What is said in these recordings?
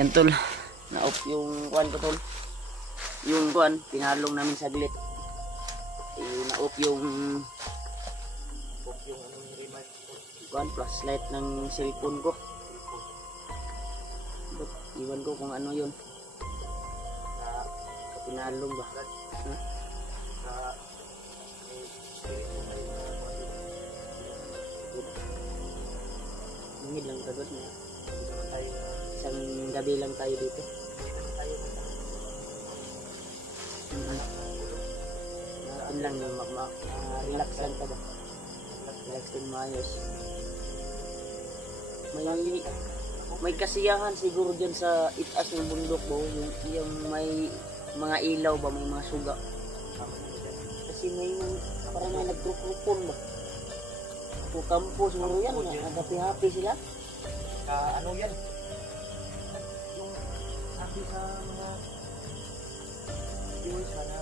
Yan tol, na-off yung kuan ko tol. Yung kuan, pinalong namin saglit. Na-off yung kuan, flashlight ng cellphone ko. Iwan ko kung ano yun. Pinalong ba? Ha? Mingid lang kagod na. Isang gabi lang tayo dito. Natin lang relax lang ka ba? Relax din maayos. May kasiyahan siguro dyan sa itaas ng bundok ba? Yung may mga ilaw ba? May mga suga. Kasi may parang may naggrupon ba? Kung kampo siguro yan, nag-happy-happy sila. Ano yan? Yung sabi sa mga viewers na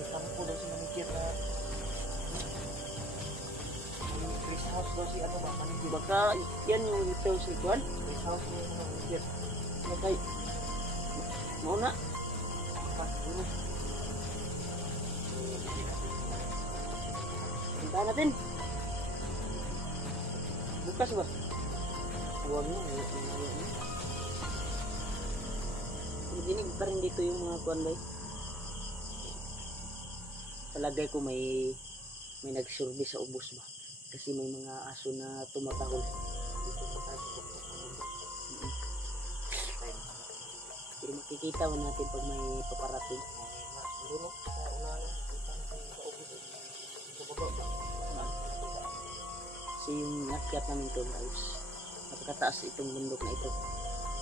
may kampo daw si Manigit na may Chris House daw si ano ba? Manigit. Baka yan yung dito si Juan. Chris House yung Manigit. Baka mauna. Siguro. Punta natin. Bukas ba? Huwag na. Dinig pa rin dito yung mga kuanday. Talagay ko may nagsurvey sa ubos ba? Kasi may mga aso na tumatahol. Pero makikita mo natin pag may paparating. Siguro sa unahan sa ubos. Sa baba. Kasi yung nakyat namin ito guys, napakataas itong bundok na ito.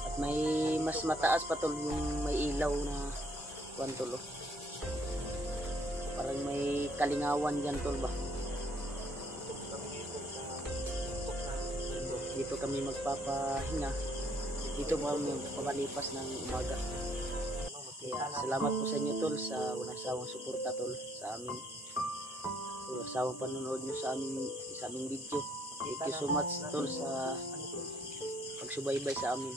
At may mas mataas pa tol yung may ilaw na kuwan tol. Parang may kalingawan dyan tol ba. Dito kami magpapahinga. Dito kami magpapalipas ng umaga. Kaya salamat po sa inyo tol sa walang sawang suporta tol sa amin. Sa panonood nyo sa aming video. Thank you so much tol sa pagsubaybay sa amin,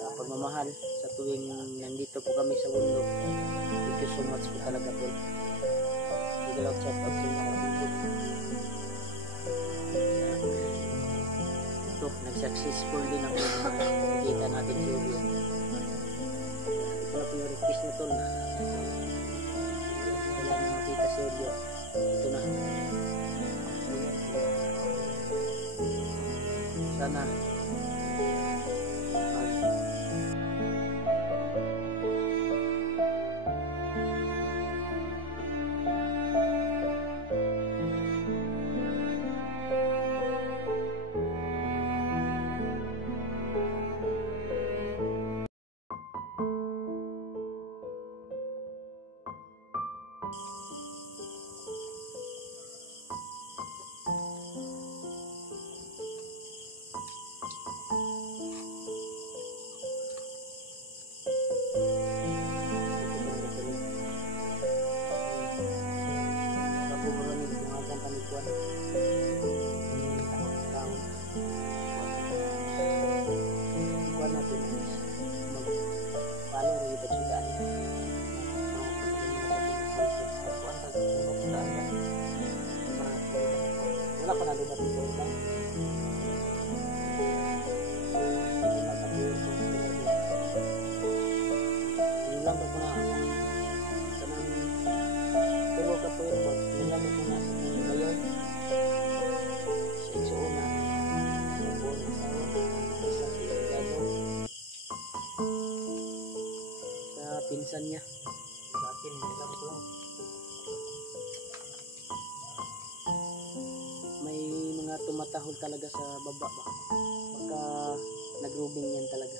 sa pagmamahal sa tuwing nandito po kami sa bundok. Thank you so much po talaga tol. Bigalaw shout out sa mga kapatid. Ito, nag-successful din ako na nakikita natin si Julio. Ito na po yung request na tol na kailangan makita si Julio. Ito na. Sana wala pa na doon natin doon lang. Yun lang ako na kanang pero kapoy ko yun lang ako na ngayon sa Itsuuna sa buong sa Sigado sa pinsan niya sa akin lang ito. May mga tumatahol talaga sa baba ba? Baka nagrubing yan talaga.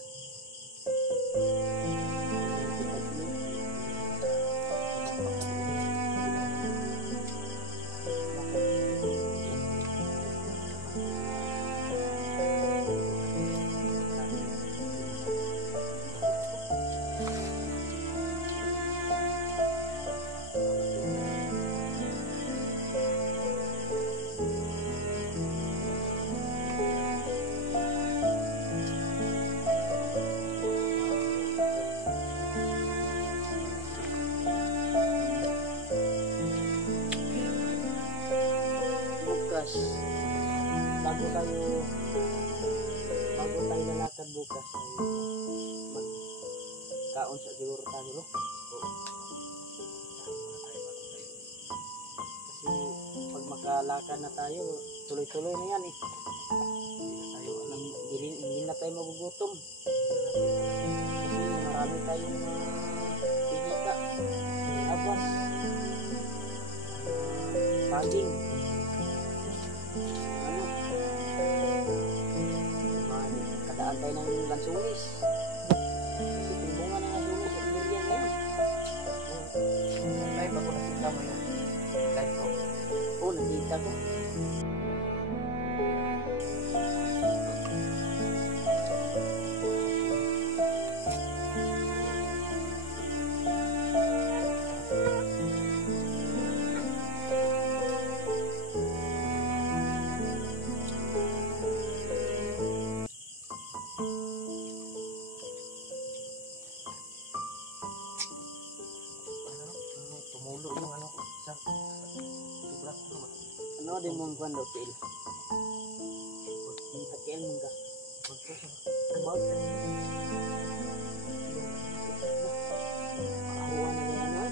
bukas, bago tayo lalakad bukas ay magkaon sa siguro tayo, no? Kasi pag makalakad na tayo, tuloy-tuloy na yan eh. Hindi na tayo magugutom. Kasi marami tayong pinika, abas, saging, kadaan tayo ng lansunis. Kasi kung bunga ng lansunis at durian ngayon. Ay, bago nakita mo yung live ko. Oo, nakita ko. Tumulo yung ano ko. Sobrang ano ba? Ano din mong kwan daw, Tiil? Takiel mong ka. About makakuha na rin ano?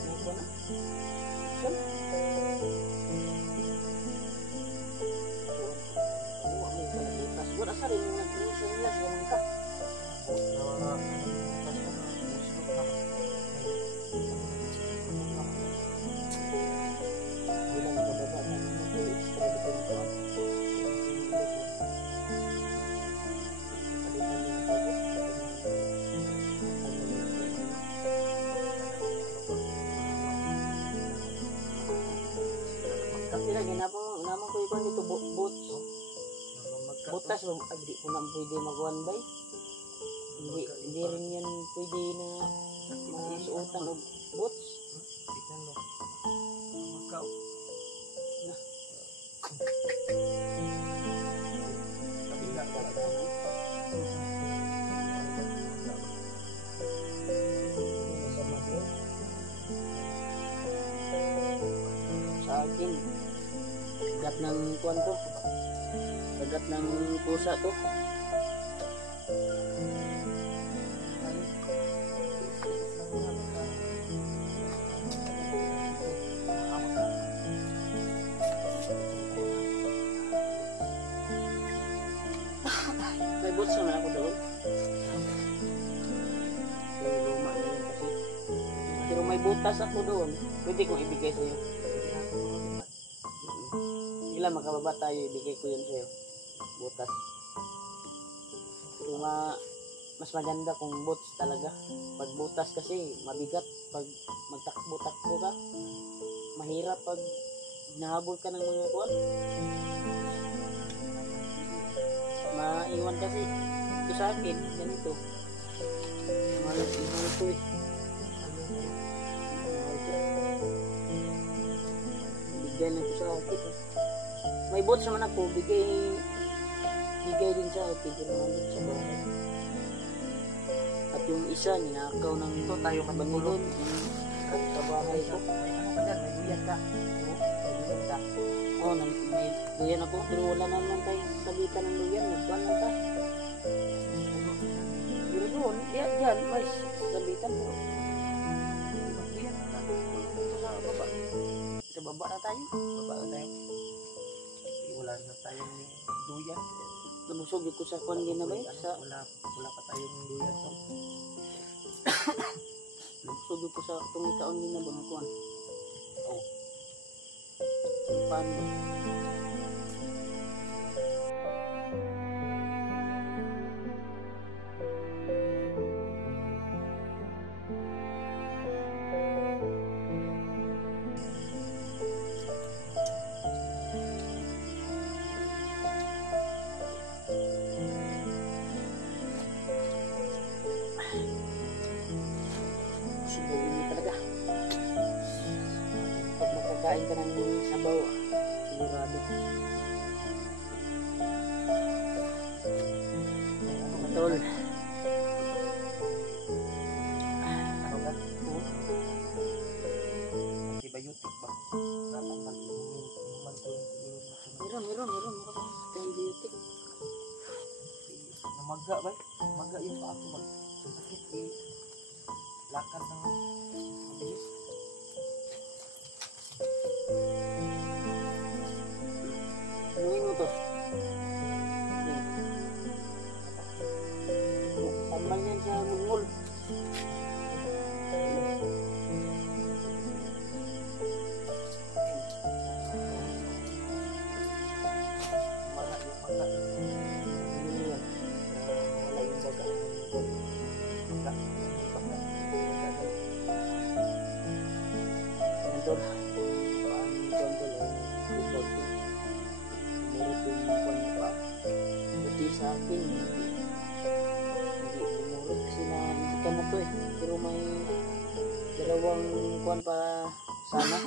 Nakuha na? Saan? Kuha mo yung kalabutas. Wala sa rin yung nag-iisa nila sa mga ka. Bilang kababa na extra dito na kuha. Palitan yung pagod. Kasi lang, ginamang ko ikon dito, boots. Butas, hindi ko na pwede mag-one by. Hindi rin yan pwede na masuotan o boots. Tignan mo. Magkaw. Kabila ka. Sa akin, gat ng kuwan ko. Kagat ng pusa to. May boots naman ako doon. Luma na yun kasi. Pero may butas ako doon. Pwede kong ibigay sa'yo. Ilan makababa tayo, ibigay ko yun sa'yo. Butas. Pero mas maganda kung boots talaga. Pag butas kasi mabigat. Pag magtakbo-takbo ka, mahirap pag hinahabol ka ng mga kuwan. Maiwan kasi. Ito sa akin, ganito. Mahal ko eh. Bigyan lang ko sa akin. May boots naman ako, bigay din sa akin. Pero naman sa bahay. At yung isa, ninakaw ng Ito tayo banilon. Sa bahay ko. May ano ka dyan, may duyan ka. May duyan ka. Oo, may duyan ako. Pero wala naman tayong sabitan ng duyan. Nagkuhan lang ta. Pero doon, yan, may sabitan ko. Duyan ka. Ito sa baba. Sa baba na tayo. Baba na tayo. Wala na tayong duyan. Nabusog ko sa kuhan din na ba sa Wala pa tayong duyan. nabusog ko sa itong ikaon din na ba ng kuhan. Oh. Paano ba? Sigawin mo talaga. Pag makakain ka ng sabaw, sigurado. Matol. Ano ka? Antibiotic. Meron. Antibiotic. Namaga ba? Namaga yung paa ko ba? Sakit eh. Lakad ng mabilis. Anuin mo to. Saman yan sa mungol. Maga yung maga. Ano yan? Wala yung baga. Maga. Maga. Ayan tol. Paano tol tol ay kubag to. Umurot yung kwan mo pa. Buti sa akin. Hindi umurot kasi na na to eh. Pero may dalawang kwan pa sana.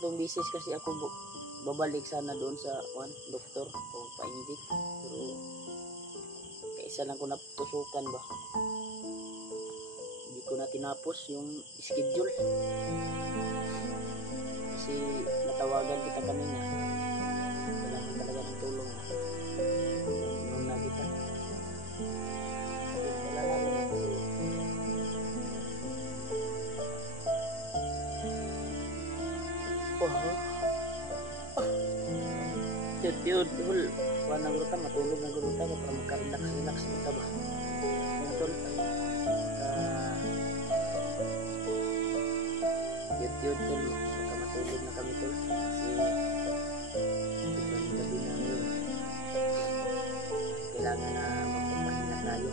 3 beses kasi ako babalik sana doon sa kwan, doktor o pa-inject. Pero kaisa lang ko natusukan ba. Hindi ko na tinapos yung schedule. Kasi natawagan kita kanina. Kailangan talaga ng tulong. Inom na kita. Wala na naman kasi. Yun, kuha na guruta, matulog na guruta para magka-relax kita ba. Yun tol, yun tol, baka matulog na kami tol. Kasi sobrang gabi na ngayon. Kailangan na magpapahinga tayo.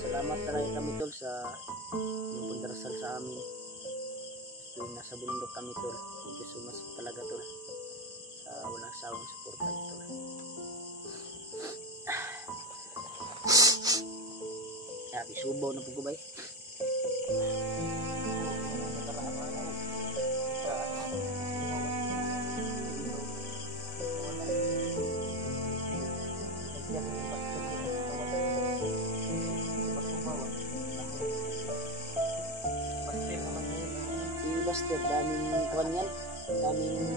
Salamat talaga kami tol sa yung pundarasal sa amin. Yung nasa bundok kami tol. Thank you so much talaga tol. Sa walang sawang suporta nito. Sabi subaw na pugubay. Si Buster, daming kwan yan. Daming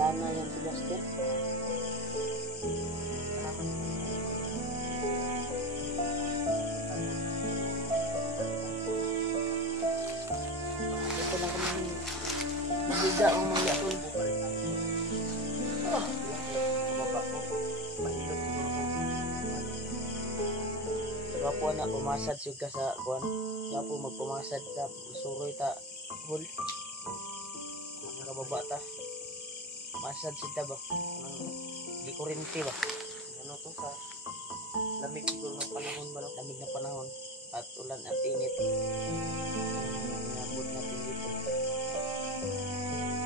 lana yan si Buster. Ito lang kami mahiga o mga tol. Diba po na pumasad siya sa kwan. Diba po magpumasad ta. Suroy ta hul. Mga kababa ta. Masad sita ba? Di kurinti ba? Ano to sa lamig siguro ng panahon ba? Lamig na panahon at ulan at init. Inabot natin dito.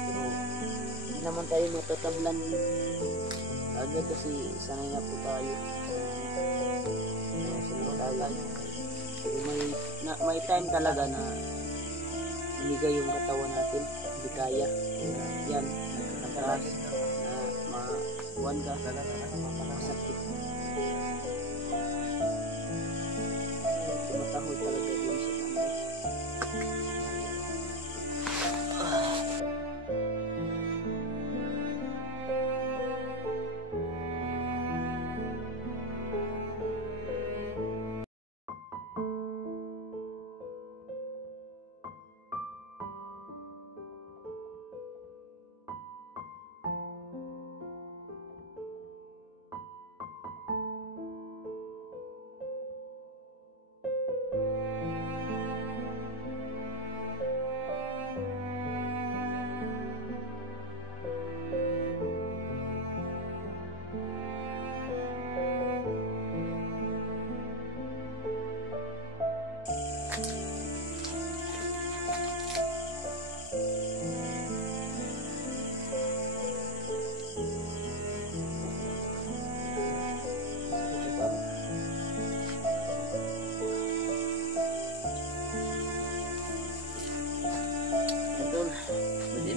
Pero hindi naman tayo matatablan agad kasi sanay na po tayo. Sanay tayo. Pero may time talaga na binigay yung katawan natin. Hindi kaya. Yan. Nagkakaras na makuhan ka. Masakit. Tumatahol talaga yun sa kanila.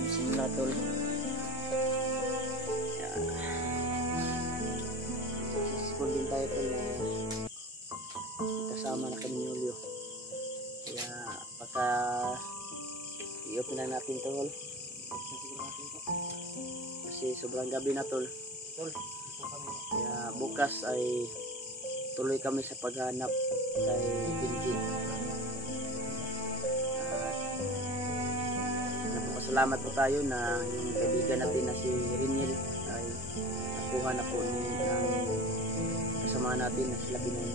Bismillah tol. Successful din tayo tol na kasama na kami ni Julio. Kaya pagka i-open na natin tol, siguro natin to. Kasi sobrang gabi na tol. Tol, dito kami. Kaya bukas ay tuloy kami sa paghanap kay Benji. At nagpapasalamat po tayo na yung kaibigan natin na si Riniel ay nakuha na po ng kasama natin na sila Pinoy.